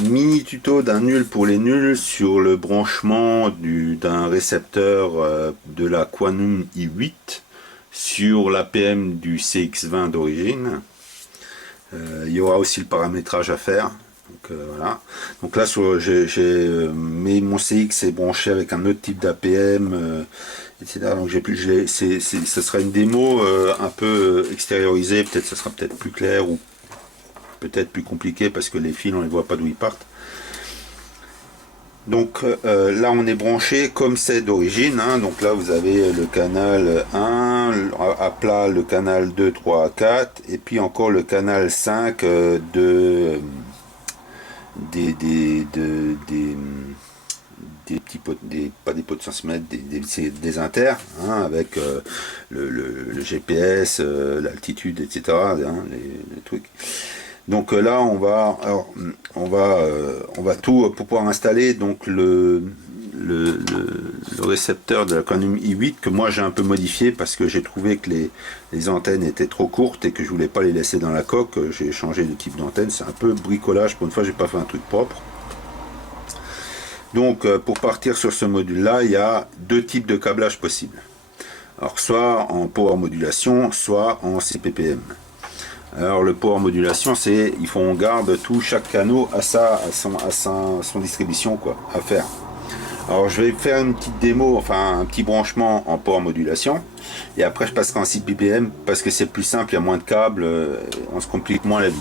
Mini tuto d'un nul pour les nuls sur le branchement d'un récepteur de la Quantum i8 sur l'APM du CX20 d'origine. Il y aura aussi le paramétrage à faire. Donc, voilà. Donc là, mon CX est branché avec un autre type d'APM, etc. Donc ce sera une démo un peu extériorisée. Peut-être, ça sera peut-être plus clair ou peut-être plus compliqué parce que les fils on les voit pas d'où ils partent. Donc là on est branché comme c'est d'origine, hein. Donc là vous avez le canal 1, à plat le canal 2, 3, 4, et puis encore le canal 5 des petits pots, pas des pots de centimètres, des inters, hein, avec le GPS, l'altitude, etc. Hein, les trucs. Donc là, on va tout pour pouvoir installer donc le récepteur de la Quantum i8 que moi j'ai un peu modifié parce que j'ai trouvé que les antennes étaient trop courtes et que je voulais pas les laisser dans la coque. J'ai changé de type d'antenne. C'est un peu bricolage. Pour une fois, j'ai pas fait un truc propre. Donc pour partir sur ce module-là, il y a deux types de câblage possibles. Alors soit en power modulation, soit en CPPM. Alors le power modulation, c'est il faut on garde chaque canot à son distribution quoi à faire. Alors je vais faire une petite démo, enfin un petit branchement en power modulation, et après je passerai en CPPM parce que c'est plus simple, il y a moins de câbles, on se complique moins la vie.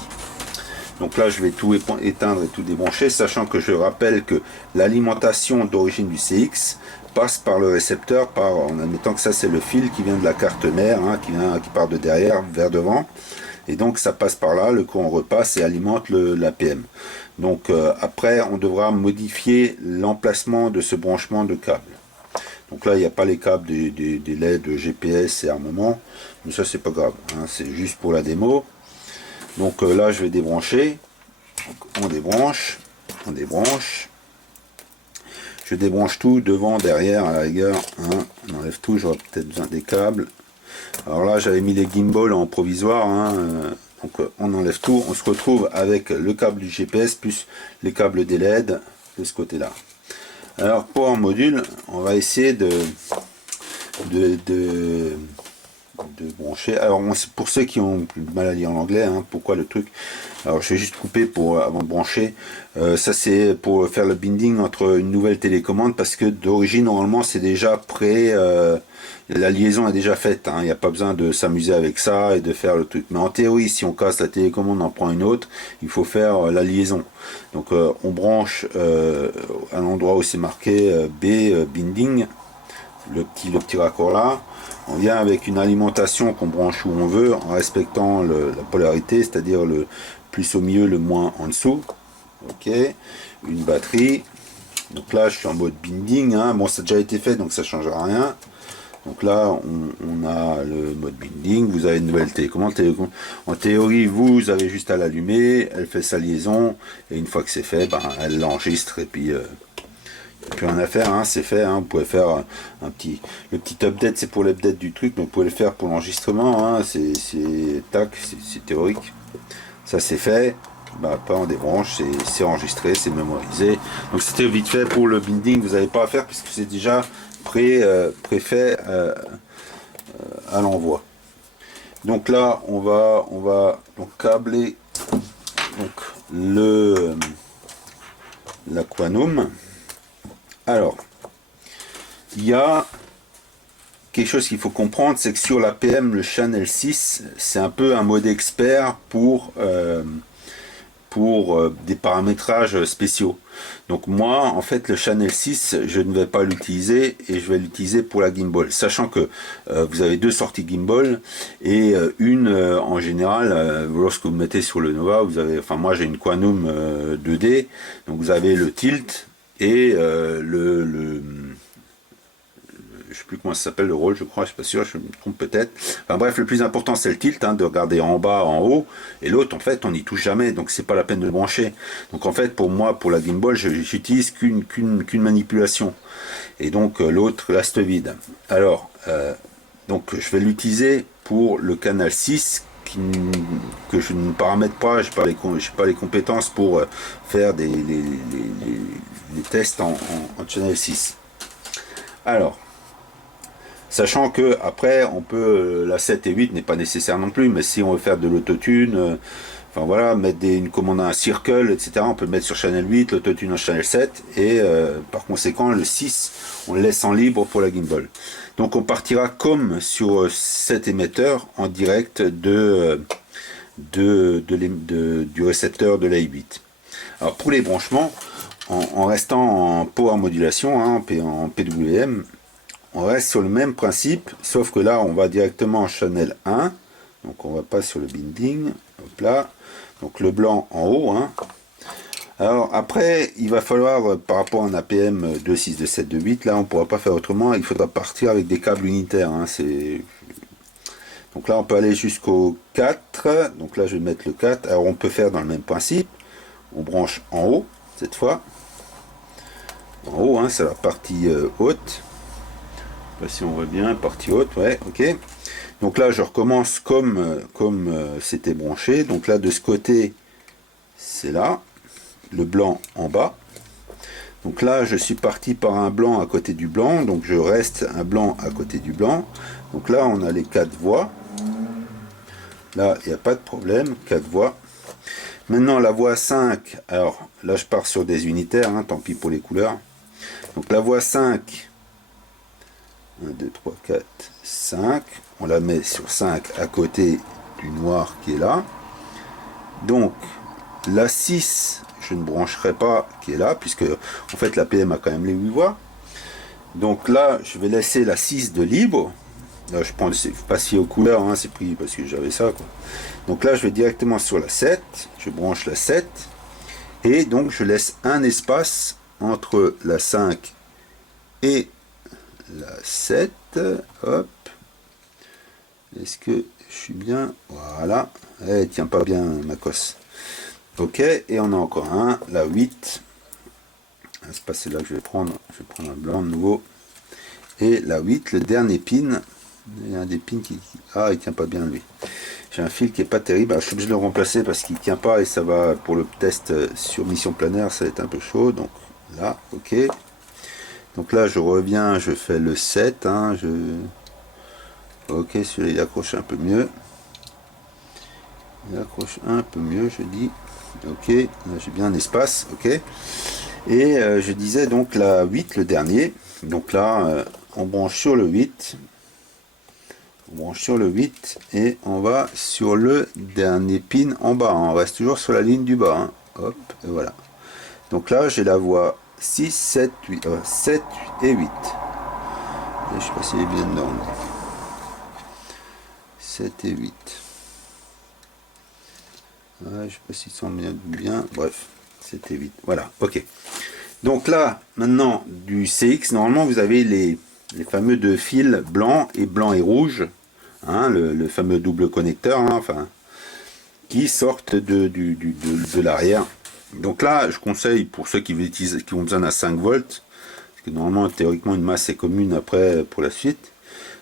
Donc là je vais tout éteindre et tout débrancher, sachant que je rappelle que l'alimentation d'origine du CX passe par le récepteur, en admettant que ça c'est le fil qui vient de la carte mère, hein, qui part de derrière vers devant. Et donc ça passe par là, le courant repasse et alimente l'APM. Donc après on devra modifier l'emplacement de ce branchement de câble. Donc là il n'y a pas les câbles des LED GPS et armement, mais ça c'est pas grave, hein, c'est juste pour la démo. Donc là je vais débrancher, donc, on débranche, je débranche tout, devant, derrière à la rigueur, hein, on enlève tout, j'aurai peut-être besoin des câbles. Alors là j'avais mis les gimbals en provisoire, hein, donc on enlève tout, on se retrouve avec le câble du GPS plus les câbles des LED de ce côté là. Alors pour un module, on va essayer de brancher. Alors pour ceux qui ont du mal à lire l'anglais, hein, pourquoi le truc, alors je vais juste couper avant de brancher. Ça c'est pour faire le binding entre une nouvelle télécommande, parce que d'origine normalement c'est déjà prêt, la liaison est déjà faite, hein. Il n'y a pas besoin de s'amuser avec ça et de faire le truc. Mais en théorie, si on casse la télécommande, on en prend une autre, il faut faire la liaison. Donc on branche à l'endroit où c'est marqué B binding, le petit raccord là. On vient avec une alimentation qu'on branche où on veut en respectant la polarité, c'est-à-dire le plus au milieu, le moins en dessous. Ok, une batterie. Donc là, je suis en mode binding, hein. Bon, ça a déjà été fait, donc ça ne changera rien. Donc là, on a le mode binding. Vous avez une nouvelle télécommande. En théorie, vous avez juste à l'allumer. Elle fait sa liaison. Et une fois que c'est fait, ben, elle l'enregistre. Et puis, plus rien à faire, hein, c'est fait, hein. Vous pouvez faire le petit update, c'est pour l'update du truc, mais vous pouvez le faire pour l'enregistrement, hein. C'est théorique. Ça c'est fait, bah, après on débranche, c'est enregistré, c'est mémorisé. Donc c'était vite fait pour le binding, vous n'avez pas à faire puisque c'est déjà préfait à l'envoi. Donc là on va donc câbler donc la Quantum. Alors, il y a quelque chose qu'il faut comprendre, c'est que sur la PM, le Channel 6, c'est un peu un mode expert pour des paramétrages spéciaux. Donc moi, en fait, le Channel 6, je ne vais pas l'utiliser et je vais l'utiliser pour la gimbal. Sachant que vous avez deux sorties gimbal et une, en général, lorsque vous mettez sur le Nova, vous avez, enfin moi j'ai une Quantum 2D, donc vous avez le tilt et je sais plus comment ça s'appelle le rôle, je crois, je suis pas sûr, je me trompe peut-être. Enfin bref, le plus important c'est le tilt, hein, de regarder en bas, en haut, et l'autre en fait on n'y touche jamais, donc c'est pas la peine de le brancher. Donc en fait pour moi, pour la gimbal, j'utilise qu'une manipulation, et donc l'autre reste vide. Alors donc je vais l'utiliser pour le canal 6 que je ne paramètre pas, je n'ai pas les compétences pour faire les tests en Channel 6. Alors, sachant que après on peut, la 7 et 8 n'est pas nécessaire non plus, mais si on veut faire de l'autotune, enfin voilà, mettre une commande à un circle, etc., on peut le mettre sur Channel 8, l'autotune en Channel 7, et par conséquent le 6 on le laisse en libre pour la gimbal. Donc on partira comme sur cet émetteur en direct du récepteur de l'A8. Alors pour les branchements, en restant en power modulation, hein, en PWM, on reste sur le même principe, sauf que là on va directement en Channel 1, donc on va pas sur le binding, hop là, donc le blanc en haut, hein. Alors après, il va falloir, par rapport à un APM 2.6.2.7.2.8, là on ne pourra pas faire autrement, il faudra partir avec des câbles unitaires. Hein, donc là on peut aller jusqu'au 4, donc là je vais mettre le 4, alors on peut faire dans le même principe, on branche en haut, cette fois, en haut, hein, c'est la partie haute, je sais pas si on voit bien, partie haute, ouais, ok. Donc là je recommence comme c'était branché, donc là de ce côté, c'est là. Le blanc en bas. Donc là, je suis parti par un blanc à côté du blanc, donc je reste un blanc à côté du blanc. Donc là, on a les 4 voies. Là, il n'y a pas de problème, 4 voies. Maintenant, la voie 5, alors là, je pars sur des unitaires, hein, tant pis pour les couleurs. Donc la voie 5, 1, 2, 3, 4, 5, on la met sur 5 à côté du noir qui est là. Donc, la 6, je ne brancherai pas qui est là, puisque en fait la PM a quand même les 8 voies. Donc là, je vais laisser la 6 de libre. Là, je prends, c'est pas si aux couleurs, hein, c'est pris parce que j'avais ça, quoi. Donc là, je vais directement sur la 7, je branche la 7, et donc je laisse un espace entre la 5 et la 7. Hop. Est-ce que je suis bien? Voilà. Elle tient pas bien ma cosse. Ok, et on a encore un, la 8. C'est pas celle-là que je vais prendre un blanc de nouveau. Et la 8, le dernier pin. Il y a un des pins qui... Ah, il tient pas bien lui. J'ai un fil qui est pas terrible. Alors, je suis obligé de le remplacer parce qu'il tient pas et ça va, pour le test sur mission planaire, ça va être un peu chaud. Donc là, ok. Donc là, je reviens, je fais le 7. Hein, ok, celui-là, il accroche un peu mieux. Il accroche un peu mieux, je dis. Ok, là j'ai bien un espace, ok. Et je disais donc la 8, le dernier. Donc là, on branche sur le 8. On branche sur le 8 et on va sur le dernier pin en bas. On reste toujours sur la ligne du bas. Hein. Hop, et voilà. Donc là, j'ai la voie 6, 7, 8, 7 et 8. Et je sais pas s'il est bien dedans. 7 et 8. Ouais, je sais pas s'ils sont bien. Bref, 7 et 8. Voilà, ok. Donc là, maintenant, du CX, normalement, vous avez les fameux deux fils blanc et rouge. Hein, le fameux double connecteur, hein, enfin, qui sortent de l'arrière. Donc là, je conseille pour ceux qui ont besoin d'un 5 volts, parce que normalement, théoriquement, une masse est commune après pour la suite.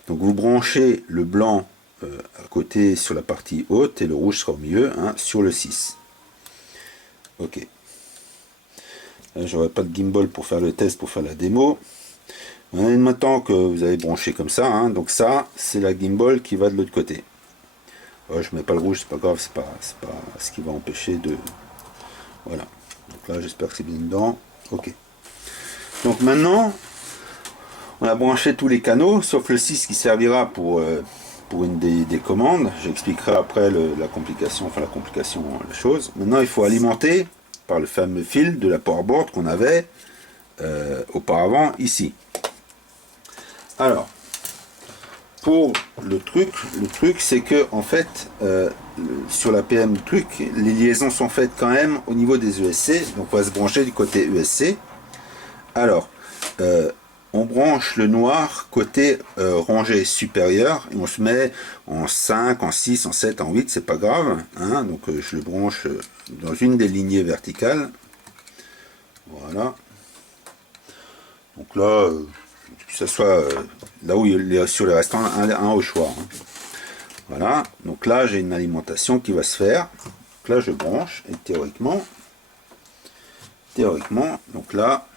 Donc vous branchez le blanc à côté sur la partie haute et le rouge sera au milieu, hein, sur le 6. Ok. J'aurai pas de gimbal pour faire le test, pour faire la démo. Maintenant que vous avez branché comme ça, hein, donc ça c'est la gimbal qui va de l'autre côté. Je mets pas le rouge, c'est pas grave, c'est pas ce qui va empêcher de... Voilà. Donc là j'espère que c'est bien dedans. Ok. Donc maintenant on a branché tous les canaux, sauf le 6 qui servira pour une des commandes. J'expliquerai après la complication, la chose. Maintenant il faut alimenter par le fameux fil de la powerboard qu'on avait auparavant ici. Alors, pour le truc c'est que en fait sur la PM truc, les liaisons sont faites quand même au niveau des ESC, donc on va se brancher du côté ESC. Alors, on branche le noir côté rangée supérieure et on se met en 5, en 6, en 7, en 8, c'est pas grave, hein, donc je le branche dans une des lignées verticales. Voilà. Donc là, que ce soit là où il est sur les restants, un au choix. Hein. Voilà, donc là j'ai une alimentation qui va se faire. Donc là je branche et théoriquement, donc là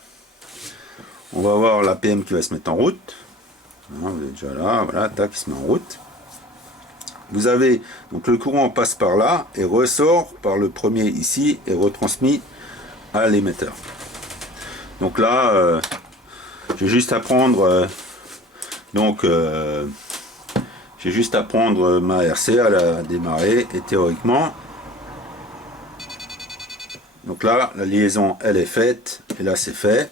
on va avoir l'APM qui va se mettre en route. Hein, vous êtes déjà là, voilà, tac, il se met en route. Vous avez, donc le courant passe par là et ressort par le premier ici et retransmis à l'émetteur. Donc là, j'ai juste à prendre j'ai juste à prendre ma RC, à la démarrer et théoriquement, donc là la liaison elle est faite et là c'est fait.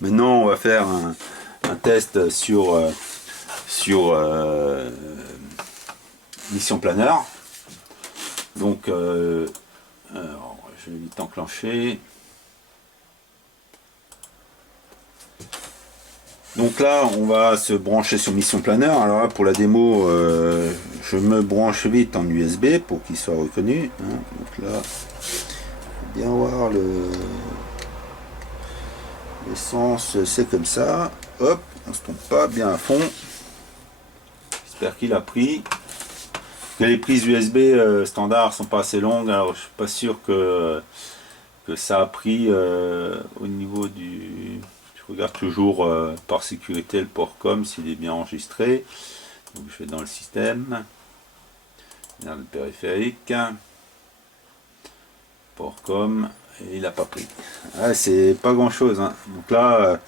Maintenant on va faire un test sur mission planeur. Donc alors, je vais vite enclencher. Donc là, on va se brancher sur Mission Planeur. Alors là, pour la démo, je me branche vite en USB pour qu'il soit reconnu. Hein. Donc là, bien voir l'essence, c'est comme ça. Hop, on se trompe pas, bien à fond. J'espère qu'il a pris. Les prises USB standard sont pas assez longues, alors je suis pas sûr que ça a pris au niveau du... Je regarde toujours par sécurité le port com s'il est bien enregistré. Donc je vais dans le système, dans le périphérique, port com, et il n'a pas pris. Ah, c'est pas grand chose. Hein. Donc là,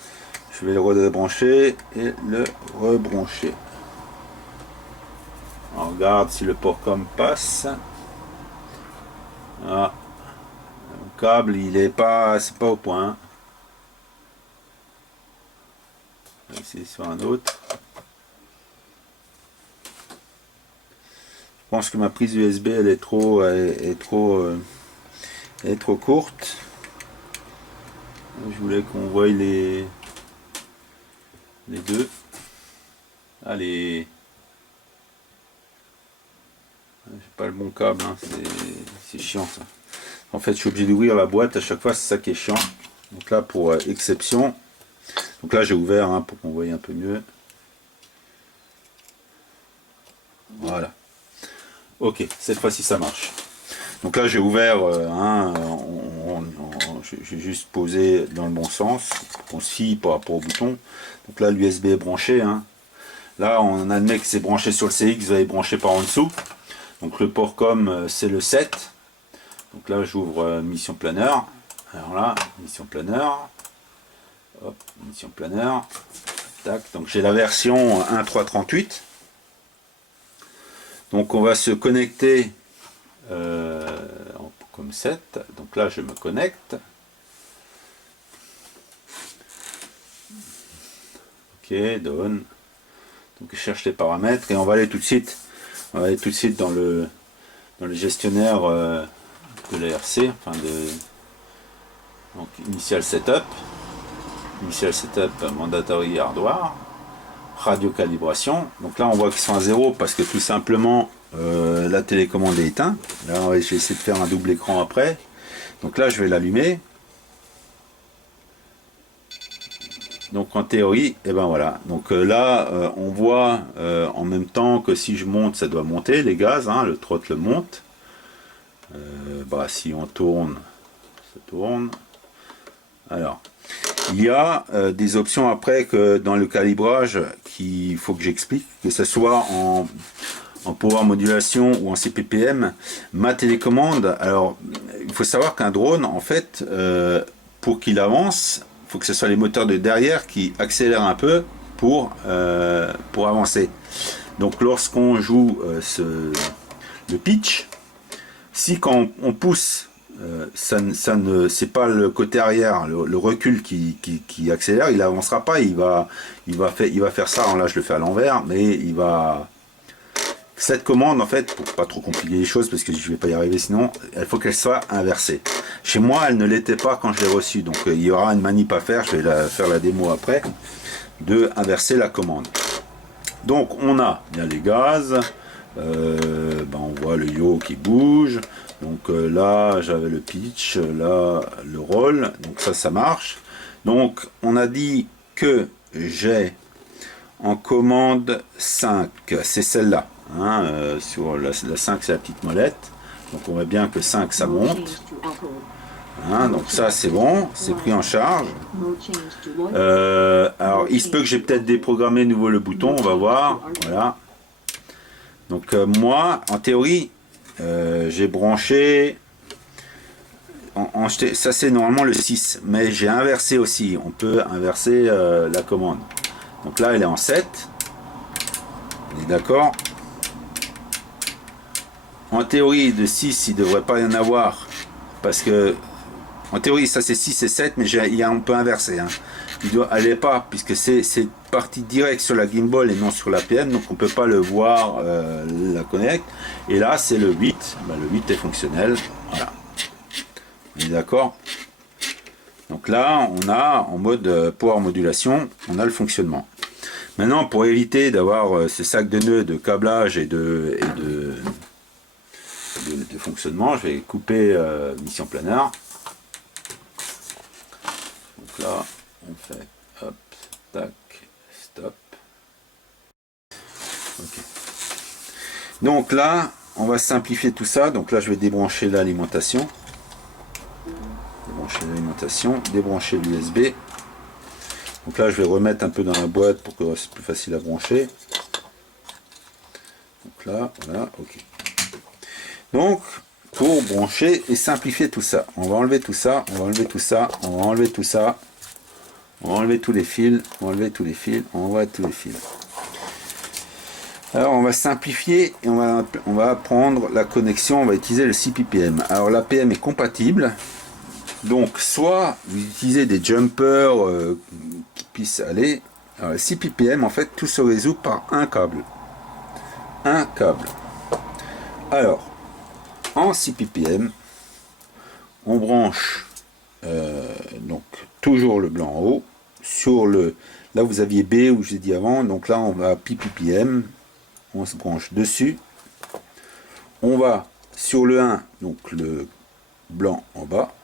je vais le rebrancher et le rebrancher. On regarde si le port com passe. Ah, le câble, il est pas, c'est pas au point. On va essayer sur un autre. Je pense que ma prise USB elle est trop courte. Je voulais qu'on voie les deux. Allez. J'ai pas le bon câble, hein. C'est chiant ça. En fait, je suis obligé d'ouvrir la boîte à chaque fois, c'est ça qui est chiant. Donc là, pour exception. Donc là, j'ai ouvert hein, pour qu'on voie un peu mieux. Voilà. Ok, cette fois-ci ça marche. Donc là, j'ai ouvert, j'ai juste posé dans le bon sens. On se fie par rapport au bouton. Donc là, l'USB est branché. Hein. Là, on admet que c'est branché sur le CX, vous allez brancher par en dessous. Donc le port com, c'est le 7. Donc là, j'ouvre mission planeur. Alors là, mission planeur. Hop, mission planeur. Tac. Donc j'ai la version 1.3.38. Donc on va se connecter comme 7. Donc là, je me connecte. Ok, donne. Donc je cherche les paramètres et on va aller tout de suite. On va aller tout de suite dans le gestionnaire de l'ARC, enfin donc initial setup, mandatory hardware, radio calibration. Donc là on voit qu'ils sont à 0 parce que tout simplement la télécommande est éteinte. Là je vais essayer de faire un double écran après. Donc là je vais l'allumer. Donc en théorie, et ben voilà. Donc là, on voit en même temps que si je monte, ça doit monter les gaz. Hein, le throttle monte. Bah, si on tourne, ça tourne. Alors, il y a des options après que dans le calibrage qu'il faut que j'explique, que ce soit en power modulation ou en CPPM. Ma télécommande. Alors, il faut savoir qu'un drone, en fait, pour qu'il avance, faut que ce soit les moteurs de derrière qui accélèrent un peu pour avancer. Donc lorsqu'on joue le pitch, si quand on pousse, c'est pas le côté arrière, le recul qui accélère, il avancera pas, il va faire ça. Alors là je le fais à l'envers, mais il va... Cette commande, en fait, pour pas trop compliquer les choses, parce que je vais pas y arriver sinon, il faut qu'elle soit inversée. Chez moi, elle ne l'était pas quand je l'ai reçue, donc il y aura une manip à faire, je vais faire la démo après, de inverser la commande. Donc on a bien les gaz, on voit le yaw qui bouge, donc là j'avais le pitch, là le roll, donc ça marche. Donc on a dit que j'ai en commande 5, c'est celle-là. Hein, sur la 5 c'est la petite molette. Donc on voit bien que 5 ça monte. Hein, donc ça c'est bon, c'est pris en charge. Alors il se peut que j'ai peut-être déprogrammé nouveau le bouton, on va voir. Voilà. Donc moi, en théorie, j'ai branché, ça c'est normalement le 6, mais j'ai inversé aussi, on peut inverser la commande. Donc là elle est en 7, on est d'accord. En théorie de 6 il ne devrait pas y en avoir, parce que en théorie ça c'est 6 et 7, mais on peut inverser. Hein. Elle n'est pas, puisque c'est parti direct sur la gimbal et non sur la l'APM, donc on ne peut pas le voir, la connect. Et là c'est le 8, ben, le 8 est fonctionnel, voilà. On est d'accord. Donc là on a en mode power modulation, on a le fonctionnement. Maintenant pour éviter d'avoir ce sac de nœuds de câblage et de fonctionnement, je vais couper mission planeur. Donc là on fait hop, tac, stop. Okay. Donc là, on va simplifier tout ça. Donc là, je vais débrancher l'alimentation. Débrancher l'USB. Donc là, je vais remettre un peu dans la boîte pour que c'est plus facile à brancher. Donc là, voilà, ok. Donc, pour brancher et simplifier tout ça, on va enlever tout ça, on va enlever tout ça, on va enlever tout ça. On va enlever tous les fils, on va enlever tous les fils, on envoie tous les fils. Alors on va simplifier et on va prendre la connexion, on va utiliser le 6 ppm. Alors l'APM est compatible, donc soit vous utilisez des jumpers qui puissent aller. Alors le 6 ppm en fait tout se résout par un câble. Un câble. Alors en 6 ppm, on branche donc toujours le blanc en haut. Sur le, là vous aviez B où j'ai dit avant, donc là on va ppm, on se branche dessus, on va sur le 1, donc le blanc en bas,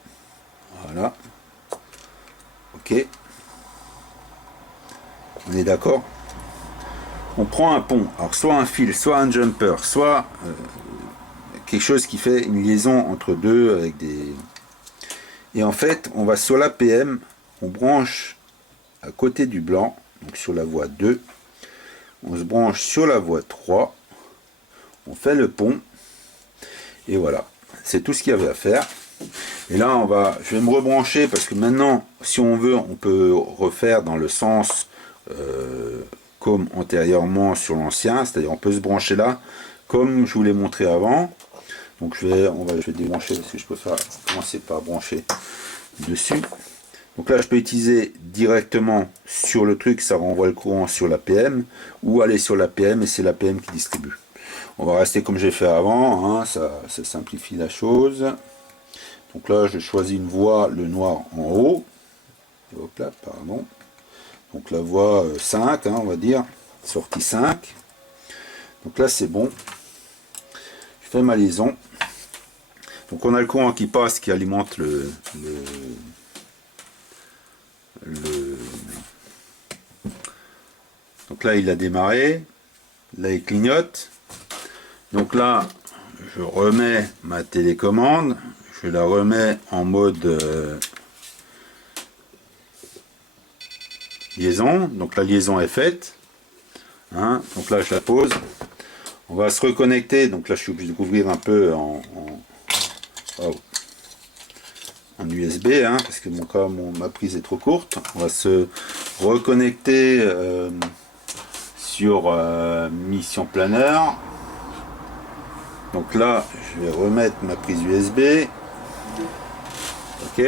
voilà, ok, on est d'accord. On prend un pont, alors soit un fil, soit un jumper, soit quelque chose qui fait une liaison entre deux avec des, et en fait on va sur l'APM, on branche à côté du blanc, donc sur la voie 2, on se branche sur la voie 3, on fait le pont, et voilà, c'est tout ce qu'il y avait à faire. Et là je vais me rebrancher, parce que maintenant, si on veut, on peut refaire dans le sens comme antérieurement sur l'ancien, c'est-à-dire on peut se brancher là, comme je vous l'ai montré avant. Donc je vais débrancher, parce que je peux commencer par brancher dessus. Donc là, je peux utiliser directement sur le truc, ça renvoie le courant sur l'APM, ou aller sur l'APM et c'est l'APM qui distribue. On va rester comme j'ai fait avant, hein, ça simplifie la chose. Donc là, je choisis une voie, le noir en haut. Hop là, pardon. Donc la voie 5, hein, on va dire, sortie 5. Donc là, c'est bon. Je fais ma liaison. Donc on a le courant qui passe, qui alimente donc là il a démarré, là il clignote, donc là je remets ma télécommande, je la remets en mode liaison, donc la liaison est faite, hein, donc là je la pose, on va se reconnecter, donc là je suis obligé de couvrir un peu en USB, hein, parce que ma prise est trop courte. On va se reconnecter sur mission planeur. Donc là, je vais remettre ma prise USB. Ok.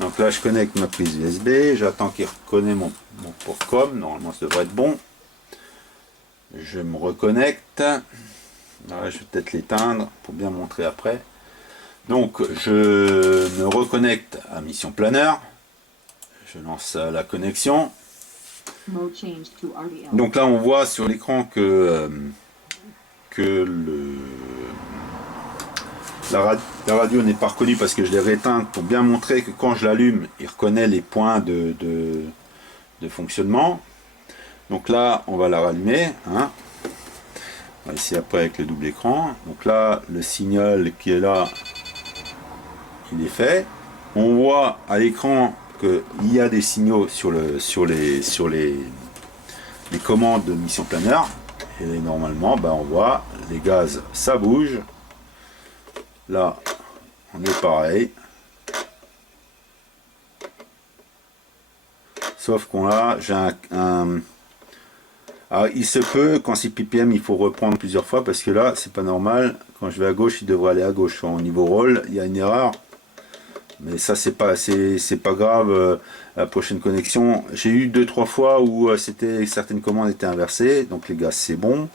Donc là, je connecte ma prise USB. J'attends qu'il reconnaisse mon port COM. Normalement, ça devrait être bon. Je me reconnecte. Là, je vais peut-être l'éteindre pour bien montrer après. Donc je me reconnecte à mission planeur, je lance la connexion. Donc là on voit sur l'écran que la radio n'est pas reconnue parce que je l'ai rééteinte pour bien montrer que quand je l'allume, il reconnaît les points de fonctionnement. Donc là on va la rallumer, hein. Ici après avec le double écran. Donc là, le signal qui est là, il est fait. On voit à l'écran qu'il y a des signaux sur les commandes de mission planeur. Et normalement, ben, on voit les gaz, ça bouge. Là, on est pareil. Sauf qu'on a, j'ai un... Alors, il se peut, quand c'est ppm, il faut reprendre plusieurs fois, parce que là, c'est pas normal. Quand je vais à gauche, il devrait aller à gauche. Au niveau roll, il y a une erreur. Mais ça, c'est pas grave. La prochaine connexion, j'ai eu 2-3 fois où certaines commandes étaient inversées. Donc les gars, c'est bon.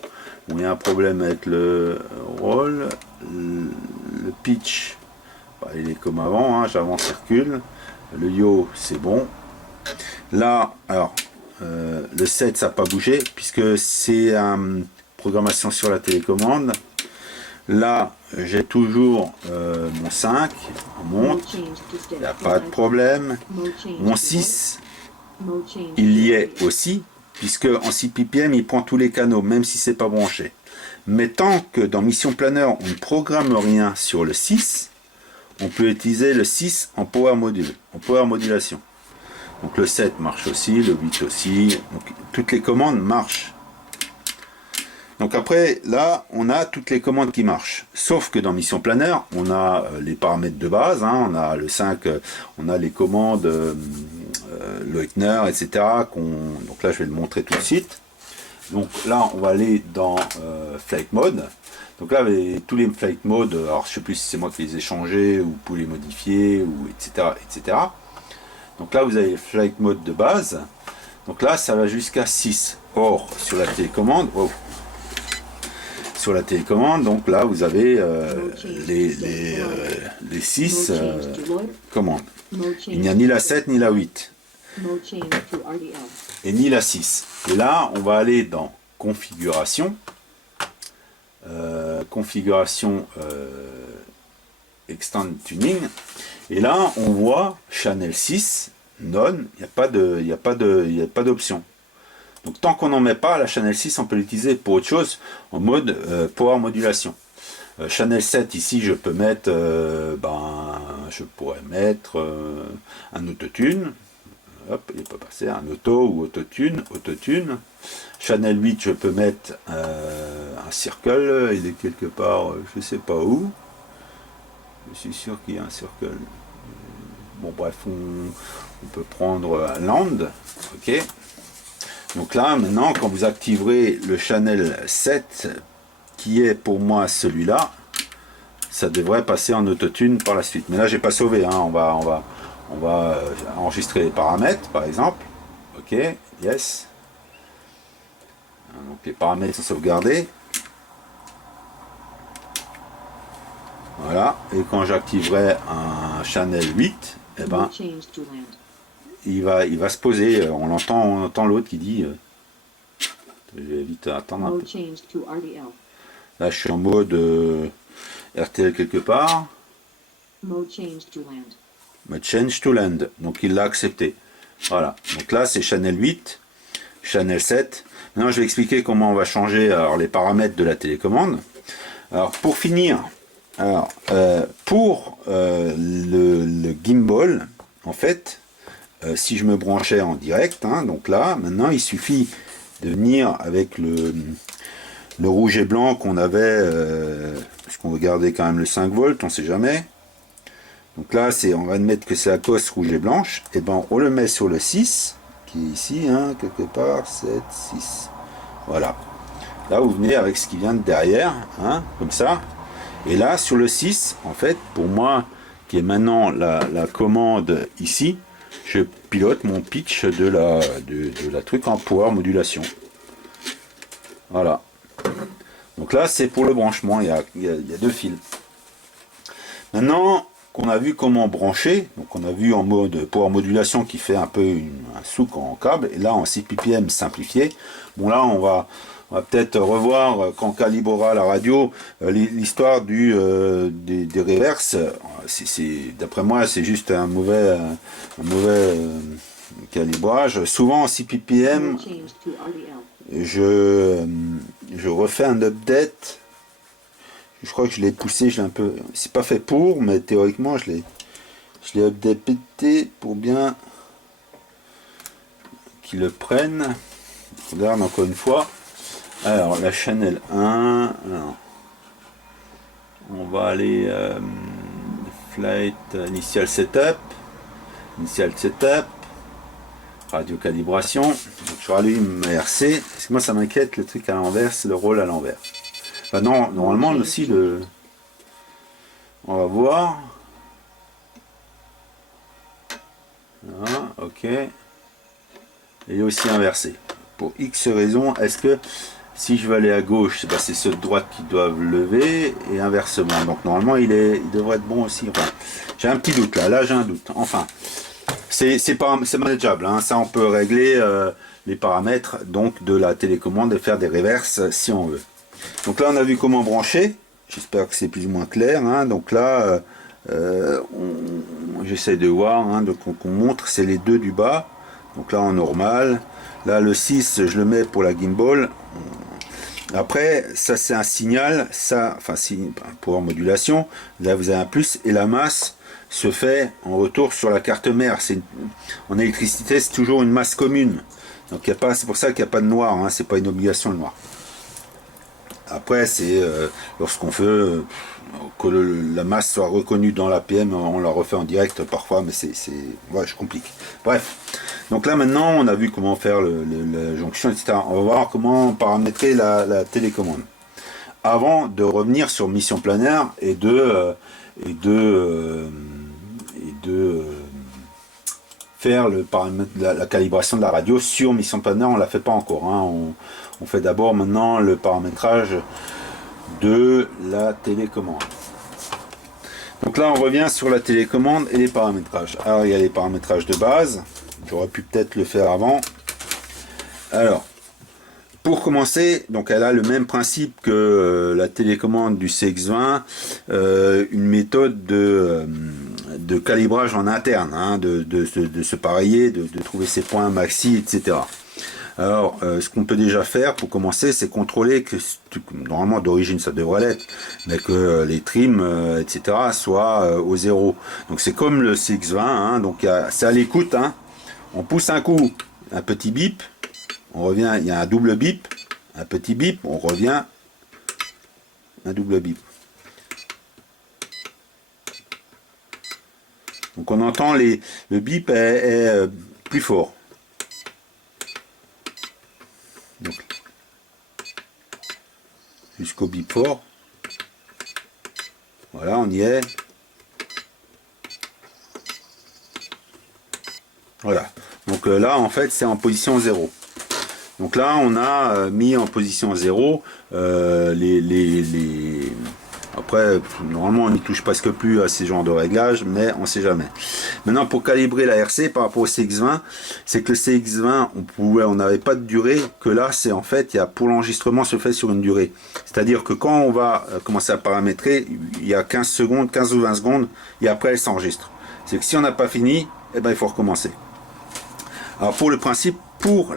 Il y a un problème avec le roll. Le pitch, bah, il est comme avant. Hein, j'avance, circule. Le yo, c'est bon. Là, alors... le 7 ça n'a pas bougé puisque c'est une programmation sur la télécommande. Là j'ai toujours mon 5, on monte, il n'y a pas de problème. Mon 6 il y est aussi, puisque en 6 ppm il prend tous les canaux même si c'est pas branché. Mais tant que dans Mission Planner on ne programme rien sur le 6, on peut utiliser le 6 en power module, en power modulation. Donc le 7 marche aussi, le 8 aussi, donc toutes les commandes marchent. Donc après, là, on a toutes les commandes qui marchent. Sauf que dans Mission Planner, on a les paramètres de base, hein, on a le 5, on a les commandes Leutner, etc. Donc là, je vais le montrer tout de suite. Donc là, on va aller dans Flight Mode. Donc là, tous les Flight Mode, alors je ne sais plus si c'est moi qui les ai changés, ou vous pouvez les modifier, ou etc., etc. Donc là, vous avez le flight mode de base. Donc là, ça va jusqu'à 6. Or, sur la télécommande, donc là, vous avez les 6 commandes. Il n'y a ni la 7 ni la 8. Et ni la 6. Et là, on va aller dans configuration. Configuration Extend Tuning. Et là, on voit Channel 6, non, il n'y a pas d'option. Donc tant qu'on n'en met pas, la Channel 6, on peut l'utiliser pour autre chose, en mode power modulation. Channel 7, ici, je peux mettre, je pourrais mettre un autotune. Hop, il peut passer un auto ou autotune. Channel 8, je peux mettre un circle, il est quelque part, je ne sais pas où. Je suis sûr qu'il y a un circle. Bon bref, on peut prendre un land. Ok. Donc là, maintenant, quand vous activerez le channel 7, qui est pour moi celui-là, ça devrait passer en autotune par la suite. Mais là, j'ai pas sauvé. Hein. On va enregistrer les paramètres, par exemple. Ok. Yes. Donc les paramètres sont sauvegardés. Voilà, et quand j'activerai un channel 8, eh ben, il va se poser, on entend l'autre qui dit, je vais vite attendre un peu. Là je suis en mode RTL quelque part. Mode change to land, donc il l'a accepté. Voilà, donc là c'est channel 8, channel 7. Maintenant je vais expliquer comment on va changer alors, les paramètres de la télécommande. Alors pour finir, alors, pour le gimbal, en fait, si je me branchais en direct, hein, donc là, maintenant, il suffit de venir avec le rouge et blanc qu'on avait, parce qu'on veut garder quand même le 5 volts, on sait jamais. Donc là, on va admettre que c'est la cosse rouge et blanche, et ben on le met sur le 6, qui est ici, hein, quelque part, 7, 6. Voilà. Là, vous venez avec ce qui vient de derrière, hein, comme ça. Et là, sur le 6, en fait, pour moi, qui est maintenant la commande ici, je pilote mon pitch de la truc en power modulation. Voilà. Donc là, c'est pour le branchement, il y a deux fils. Maintenant qu'on a vu comment brancher, donc on a vu en mode power modulation qui fait un peu un souk en câble, et là en 6 ppm simplifié. Bon là, on va peut-être revoir quand on calibrera la radio l'histoire des reverses. D'après moi, c'est juste un mauvais calibrage. Souvent en 6 ppm, je refais un update. Je crois que je l'ai poussé, je l'ai un peu. C'est pas fait pour, mais théoriquement je l'ai updaté pour bien qu'ils le prennent. Je regarde encore une fois. Alors la Channel 1. Alors, on va aller Flight Initial Setup. Initial Setup. Radio calibration. Donc je rallume ma RC. Parce que moi ça m'inquiète le truc à l'envers, c'est le rôle à l'envers. Enfin non, normalement aussi le. On va voir. Voilà, ok. Et il est aussi inversé. Pour X raisons, est-ce que si je veux aller à gauche, ben c'est ceux de droite qui doivent lever et inversement. Donc normalement il devrait être bon aussi. Enfin, j'ai un petit doute là j'ai un doute. Enfin, c'est manageable, hein. Ça on peut régler les paramètres donc de la télécommande et faire des reverses si on veut. Donc là on a vu comment brancher. J'espère que c'est plus ou moins clair, hein. Donc là j'essaie de voir, hein, qu'on montre, c'est les deux du bas. Donc là en normal. Là le 6 je le mets pour la gimbal. Après ça c'est un signal, ça, enfin si, pour modulation, là vous avez un plus, et la masse se fait en retour sur la carte mère. En électricité c'est toujours une masse commune. Donc c'est pour ça qu'il n'y a pas de noir, hein, c'est pas une obligation le noir. Après c'est lorsqu'on veut que la masse soit reconnue dans l'APM, on la refait en direct parfois, mais ouais, je complique. Bref, donc là maintenant on a vu comment faire la jonction, etc. On va voir comment paramétrer la télécommande. Avant de revenir sur Mission Planner et de faire le paramètre, la calibration de la radio sur Mission Planner, on la fait pas encore, hein. On fait d'abord maintenant le paramétrage de la télécommande. Donc là on revient sur la télécommande et les paramétrages. Alors il y a les paramétrages de base, j'aurais pu peut-être le faire avant. Alors pour commencer, donc elle a le même principe que la télécommande du CX20, une méthode de calibrage en interne, hein, de se pareiller, de trouver ses points maxi, etc. Alors, ce qu'on peut déjà faire pour commencer, c'est contrôler que, normalement d'origine ça devrait l'être, mais que les trims, etc. soient au zéro. Donc c'est comme le CX20, hein, donc c'est à l'écoute, hein. On pousse un coup, un petit bip, on revient, il y a un double bip, un petit bip, on revient, un double bip. Donc on entend le bip est plus fort. Donc, jusqu'au bip fort. Voilà, on y est. Voilà. Donc là, en fait, c'est en position 0. Donc là, on a mis en position 0 Après, normalement, on n'y touche presque plus à ces genres de réglages, mais on ne sait jamais. Maintenant, pour calibrer la RC par rapport au CX20, c'est que le CX20, on n'avait pas de durée, que là, c'est en fait, pour l'enregistrement, se fait sur une durée. C'est-à-dire que quand on va commencer à paramétrer, il y a 15 secondes, 15 ou 20 secondes, et après, elle s'enregistre. C'est que si on n'a pas fini, eh ben, il faut recommencer. Alors, pour le principe, pour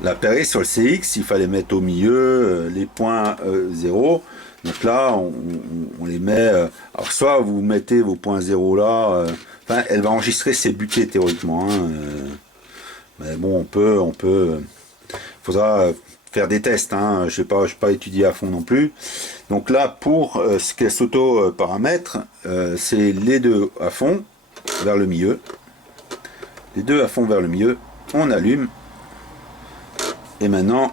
l'appareil sur le CX, il fallait mettre au milieu les points 0. Donc là, on les met. Alors soit vous mettez vos points 0 là. Enfin, elle va enregistrer ses butées théoriquement, hein, mais bon, on peut. Faudra faire des tests. Hein, je n'ai pas étudié à fond non plus. Donc là, pour ce qu'elle s'auto-paramètre, c'est les deux à fond vers le milieu. Les deux à fond vers le milieu. On allume. Et maintenant,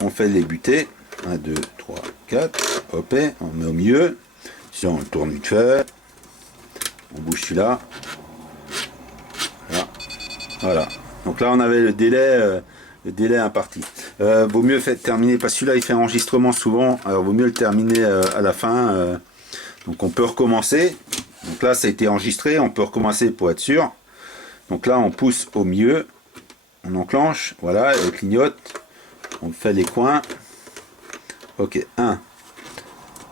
on fait les butées. 1, 2, 3, 4. Hop, on met au milieu. Si on le tourne vite fait. On bouge celui-là. Voilà. Donc là, on avait le délai imparti. Vaut mieux terminer, parce que celui-là, il fait enregistrement souvent. Alors, vaut mieux le terminer à la fin. Donc, on peut recommencer. Donc là, ça a été enregistré. On peut recommencer pour être sûr. Donc là, on pousse au milieu. On enclenche, voilà, elle clignote, on fait les coins. Ok, 1,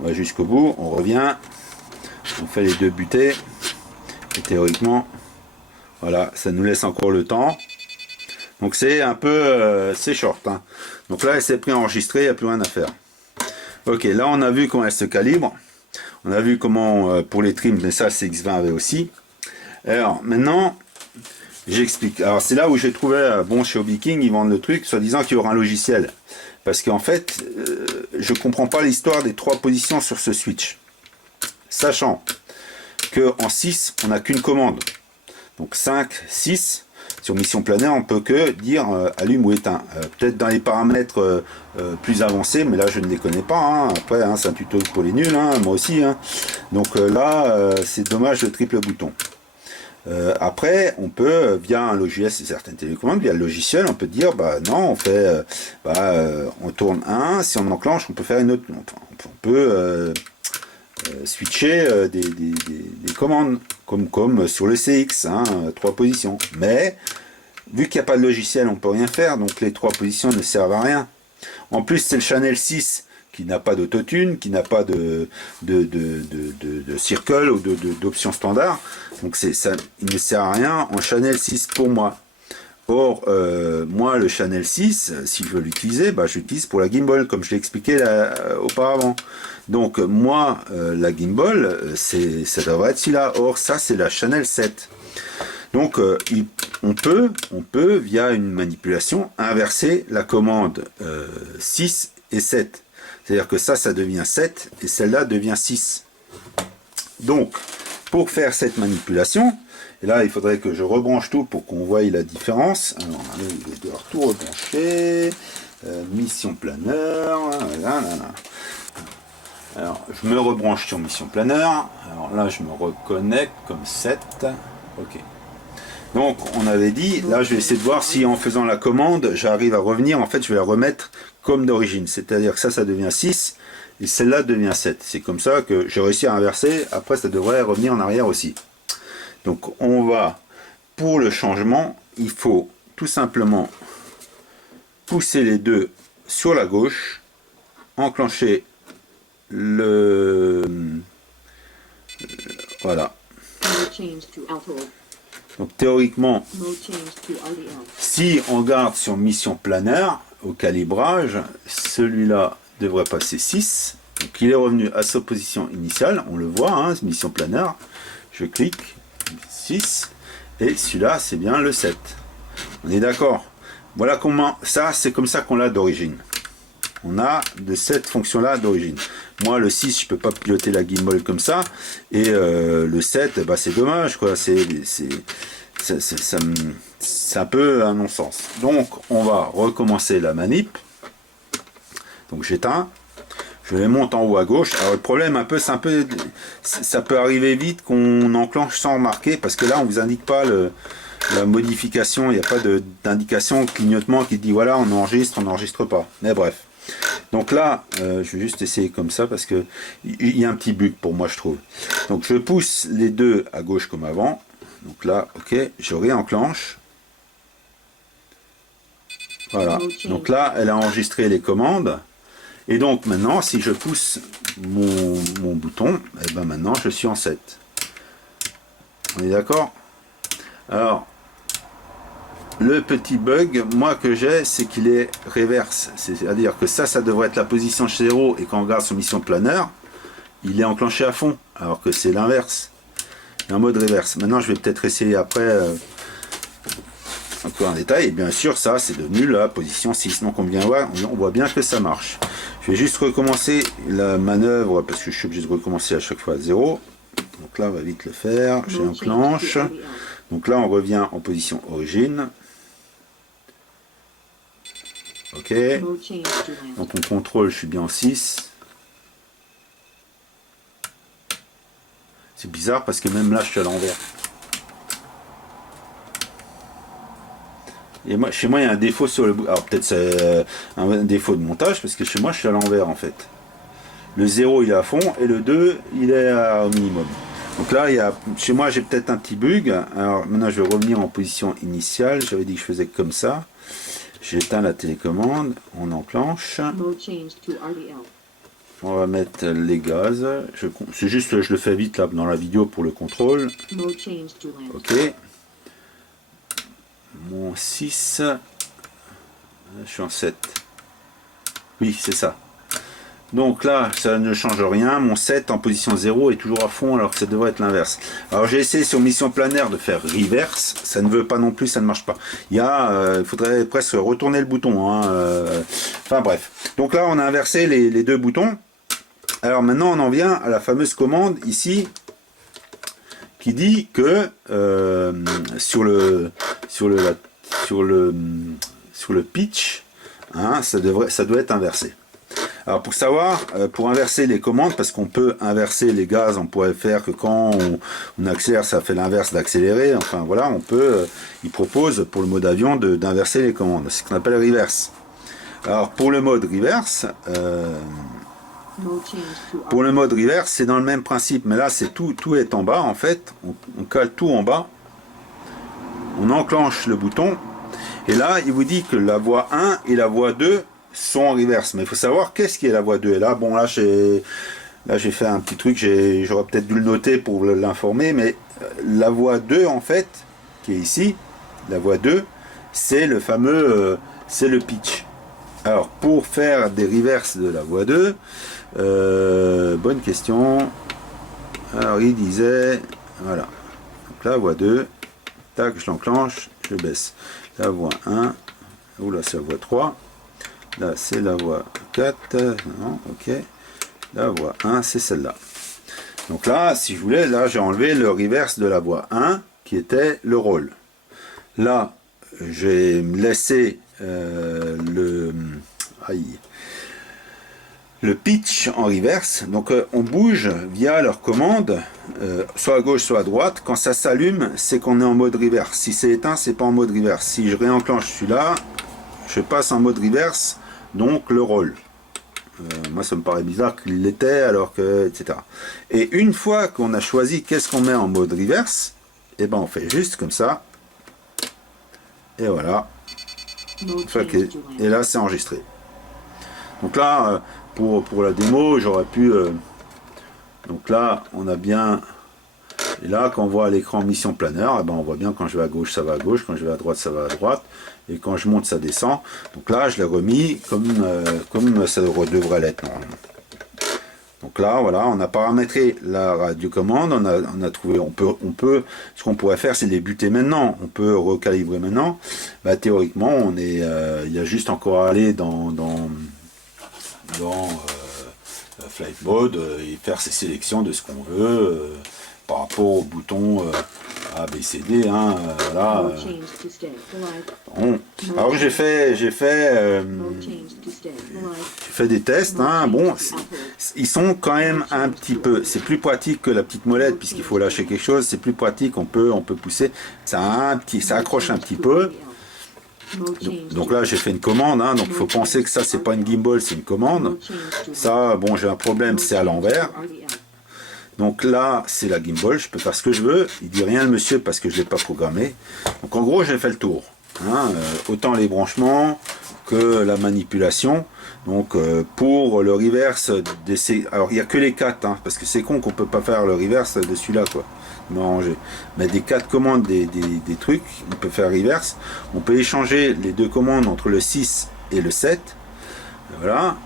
on va jusqu'au bout, on revient, on fait les deux butées, et théoriquement, voilà, ça nous laisse encore le temps. Donc c'est un peu, c'est short. Hein. Donc là, elle s'est préenregistrée, il n'y a plus rien à faire. Ok, là on a vu comment elle se calibre. On a vu comment pour les trims, mais ça c'est X20 avait aussi. Alors maintenant, j'explique. Alors c'est là où j'ai trouvé, bon chez Hobby King, ils vendent le truc, soi-disant qu'il y aura un logiciel. Parce qu'en fait, je comprends pas l'histoire des 3 positions sur ce switch. Sachant que en 6, on n'a qu'une commande. Donc 5, 6. Sur mission planaire, on peut que dire allume ou éteint. Peut-être dans les paramètres plus avancés, mais là je ne les connais pas. Hein. Après, hein, c'est un tuto pour les nuls, hein, moi aussi. Hein. Donc là, c'est dommage le triple bouton. Après, on peut, via un logiciel, c'est certaines télécommandes, via le logiciel, on peut dire, bah non, on fait, on tourne un, si on enclenche, on peut faire une autre. Enfin, on peut switcher des commandes, comme sur le CX, hein, 3 positions. Mais, vu qu'il n'y a pas de logiciel, on ne peut rien faire, donc les 3 positions ne servent à rien. En plus, c'est le channel 6 qui n'a pas d'autotune, qui n'a pas de circle ou d'option standard. Donc ça, il ne sert à rien en channel 6 pour moi. Or, moi, le channel 6, si je veux l'utiliser, bah, je l'utilise pour la gimbal, comme je l'ai expliqué auparavant. Donc, moi, la gimbal, ça devrait être celui-là. Or, ça, c'est la channel 7. Donc, on peut, via une manipulation, inverser la commande 6 et 7. C'est-à-dire que ça devient 7 et celle-là devient 6. Donc, pour faire cette manipulation, et là, il faudrait que je rebranche tout pour qu'on voie la différence. Alors, allez, je vais devoir tout rebrancher. Mission planeur. Alors, je me rebranche sur mission planeur. Alors là, je me reconnecte comme 7. Ok. Donc, on avait dit, là, je vais essayer de voir si en faisant la commande, j'arrive à revenir. En fait, je vais la remettre comme d'origine. C'est-à-dire que ça devient 6 et celle-là devient 7. C'est comme ça que j'ai réussi à inverser. Après, ça devrait revenir en arrière aussi. Donc, on va, pour le changement, il faut tout simplement pousser les deux sur la gauche, enclencher voilà. Donc théoriquement, si on garde sur mission planeur au calibrage, celui-là devrait passer 6. Donc il est revenu à sa position initiale, on le voit, hein, mission planeur. Je clique, 6, et celui-là c'est bien le 7. On est d'accord. Voilà comment, ça c'est comme ça qu'on l'a d'origine. On a de cette fonction-là d'origine. Moi, le 6, je peux pas piloter la gimbal comme ça. Et le 7, bah, c'est dommage, quoi. C'est un peu un non-sens. Donc, on va recommencer la manip. Donc, j'éteins. Je les monte en haut à gauche. Alors, le problème, ça peut arriver vite qu'on enclenche sans remarquer. Parce que là, on vous indique pas la modification. Il n'y a pas d'indication clignotement qui dit, voilà, on n'enregistre pas. Mais bref. Donc là, je vais juste essayer comme ça parce que il y a un petit bug pour moi, je trouve. Donc je pousse les deux à gauche comme avant. Donc là, ok, je réenclenche. Voilà. Donc là, elle a enregistré les commandes. Et donc maintenant, si je pousse mon bouton, et ben maintenant je suis en 7. On est d'accord? Alors, le petit bug, moi que j'ai, c'est qu'il est reverse. C'est-à-dire que ça devrait être la position 0 et quand on regarde sur mission planeur, il est enclenché à fond, alors que c'est l'inverse. En mode reverse. Maintenant, je vais peut-être essayer après encore un détail. Et bien sûr, ça, c'est devenu la position 6. Donc, on voit bien que ça marche. Je vais juste recommencer la manœuvre parce que je suis obligé de recommencer à chaque fois à 0. Donc là, on va vite le faire. J'enclenche. Donc là, on revient en position origine. Ok, donc on contrôle, je suis bien en 6. C'est bizarre parce que même là je suis à l'envers. Et moi, chez moi il y a un défaut sur le bout. Alors peut-être c'est un défaut de montage parce que chez moi je suis à l'envers en fait. Le 0 il est à fond et le 2 il est au minimum. Donc là chez moi j'ai peut-être un petit bug. Alors maintenant je vais revenir en position initiale. J'avais dit que je faisais comme ça. J'éteins la télécommande, on enclenche. On va mettre les gaz. C'est juste, je le fais vite là dans la vidéo pour le contrôle. Ok. mon 6, je suis en 7. Oui, c'est ça. Donc là, ça ne change rien. Mon 7 en position 0 est toujours à fond alors que ça devrait être l'inverse. Alors j'ai essayé sur mission planaire de faire reverse. Ça ne veut pas non plus, ça ne marche pas. Il faudrait presque retourner le bouton. Hein. Enfin bref. Donc là, on a inversé les deux boutons. Alors maintenant, on en vient à la fameuse commande ici qui dit que sur le pitch, hein, ça doit être inversé. Alors pour savoir, pour inverser les commandes, parce qu'on peut inverser les gaz, on pourrait faire que quand on accélère, ça fait l'inverse d'accélérer. Enfin voilà, on peut, il propose pour le mode avion d'inverser les commandes. C'est ce qu'on appelle reverse. Alors pour le mode reverse, c'est dans le même principe, mais là c'est tout est en bas en fait. On cale tout en bas, on enclenche le bouton, et là il vous dit que la voie 1 et la voie 2 sont en reverse, mais il faut savoir qu'est-ce qui est la voie 2. Et là, bon, là j'ai fait un petit truc, j'aurais peut-être dû le noter pour l'informer, mais la voie 2 en fait, qui est ici, la voie 2, c'est le fameux, c'est le pitch. Alors pour faire des reverses de la voie 2, bonne question. Alors il disait, voilà, donc la voie 2, tac, je l'enclenche, je baisse. La voie 1, oula, c'est la voie 3. Là, c'est la voie 4. Non, ok. La voie 1, c'est celle-là. Donc là, si je voulais, là, j'ai enlevé le reverse de la voie 1, qui était le roll. Là, j'ai laissé le pitch en reverse. Donc, on bouge via leur commande, soit à gauche, soit à droite. Quand ça s'allume, c'est qu'on est en mode reverse. Si c'est éteint, c'est pas en mode reverse. Si je réenclenche celui-là, je passe en mode reverse. Donc le roll. Moi ça me paraît bizarre qu'il l'était alors que, etc. Et une fois qu'on a choisi qu'est-ce qu'on met en mode reverse, et ben on fait juste comme ça. Et voilà. Et là c'est enregistré. Donc là, pour la démo, j'aurais pu... donc là, on a bien... Et là, quand on voit à l'écran mission planeur, eh ben on voit bien quand je vais à gauche, ça va à gauche, quand je vais à droite, ça va à droite, et quand je monte, ça descend. Donc là, je l'ai remis comme ça devrait l'être normalement. Donc là, voilà, on a paramétré la radiocommande, on a trouvé, on peut, ce qu'on pourrait faire, c'est débuter maintenant, on peut recalibrer maintenant. Bah, théoriquement, il y a juste encore à aller dans Flight Mode et faire ses sélections de ce qu'on veut. Par rapport au bouton A, B, C, D, hein, voilà. Bon. Alors j'ai fait des tests, hein, bon, ils sont quand même un petit peu, c'est plus pratique que la petite molette puisqu'il faut lâcher quelque chose, c'est plus pratique, on peut pousser, ça accroche un petit peu. Donc là j'ai fait une commande, hein, donc il faut penser que ça c'est pas une gimbal, c'est une commande. Ça, bon, j'ai un problème, c'est à l'envers. Donc là, c'est la gimbal, je peux faire ce que je veux. Il dit rien le monsieur parce que je ne l'ai pas programmé. Donc en gros, j'ai fait le tour. Hein, autant les branchements que la manipulation. Donc pour le reverse, alors il n'y a que les 4, hein, parce que c'est con qu'on ne peut pas faire le reverse de celui-là, quoi. Mais des 4 commandes, des trucs, on peut faire reverse. On peut échanger les deux commandes entre le 6 et le 7. Voilà,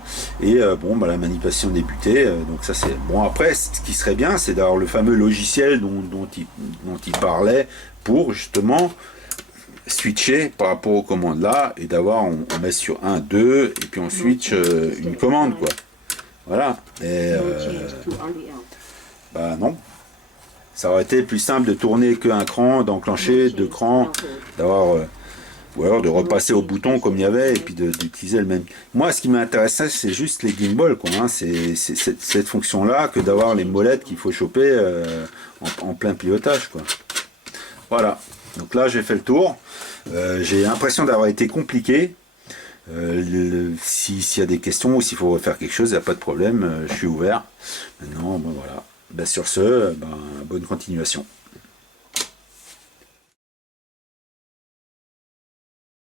et bon, bah, la manipulation débutée, donc ça c'est bon. Après, ce qui serait bien, c'est d'avoir le fameux logiciel dont il parlait pour justement switcher par rapport aux commandes là, et d'avoir, on met sur 1, 2, et puis on switch une commande, quoi. Voilà, et bah non, ça aurait été plus simple de tourner qu'un cran, d'enclencher 2 crans, d'avoir. Ou alors de repasser au bouton comme il y avait et puis d'utiliser le même. Moi, ce qui m'intéressait, c'est juste les gimbals, quoi. Hein. C'est cette fonction-là que d'avoir les molettes qu'il faut choper en plein pilotage, quoi. Voilà. Donc là, j'ai fait le tour. J'ai l'impression d'avoir été compliqué. S'il y a des questions ou s'il faut refaire quelque chose, il n'y a pas de problème. Je suis ouvert. Maintenant, bon, voilà. Ben, sur ce, bonne continuation.